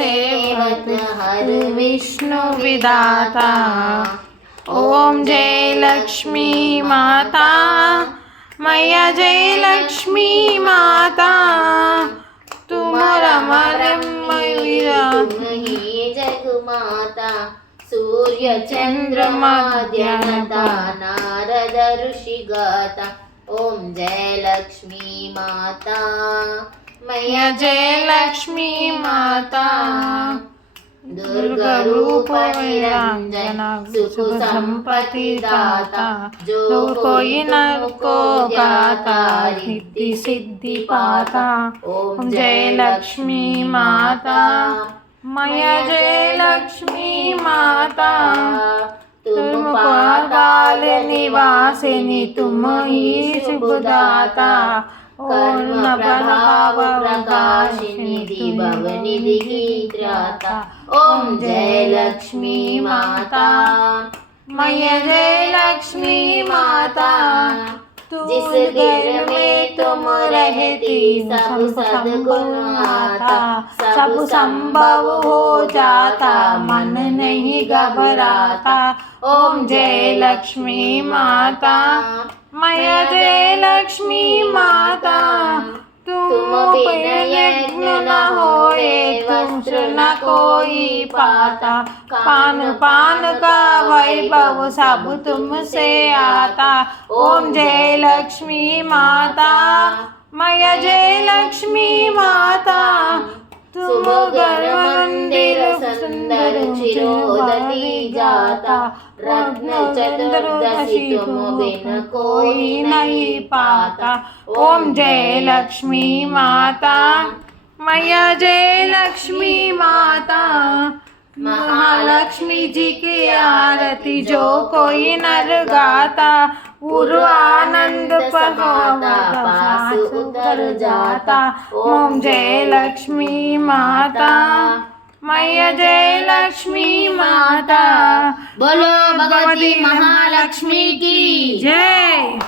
सेवत हर विष्णु विदाता। ओम जय लक्ष्मी माता, मैया जय लक्ष्मी माता। तुम्हारा तुम ही जगमाता। सूर्य चंद्रमा ध्यानता, नारद ऋषि गाता। ओम जय लक्ष्मी माता, मैया जय लक्ष्मी माता। दुर्गा रूप निरंजन, सुख संपत्ति दाता। जो कोई नर को गाता, रिद्धि सिद्धि पाता। ओम जय लक्ष्मी माता, मैया जय लक्ष्मी माता। तुम पाताल निवासिनी, तुम ही शुभदाता। कर्म प्रभाव प्रकाशिनी, दिभव निधि की त्राता। ओम जय लक्ष्मी माता, मैया जय लक्ष्मी माता। जिस घर में तुम रहती, सब सद्गुण आता। सब संभव हो जाता, मन नहीं घबराता। ओम जय लक्ष्मी माता, मैया जय लक्ष्मी माता। तुम बिन यज्ञ न होए, वस्त्र न कोई पाता। पान पान का वैभव सब तुमसे आता। ओम जय लक्ष्मी माता, मैया जय लक्ष्मी माता। तुम गर्भ मंदिर सुंदर चिरोदती जाता। रत्न चतुर्दशी तुम बिन कोई नहीं पाता। ओम जय लक्ष्मी माता, मैया जय लक्ष्मी माता। महालक्ष्मी जी की आरती जो कोई नर गाता, पूर्व आनंद पाता, पास उतर जाता। ओम जय लक्ष्मी माता, मैया जय लक्ष्मी माता। बोलो भगवती महालक्ष्मी की जय।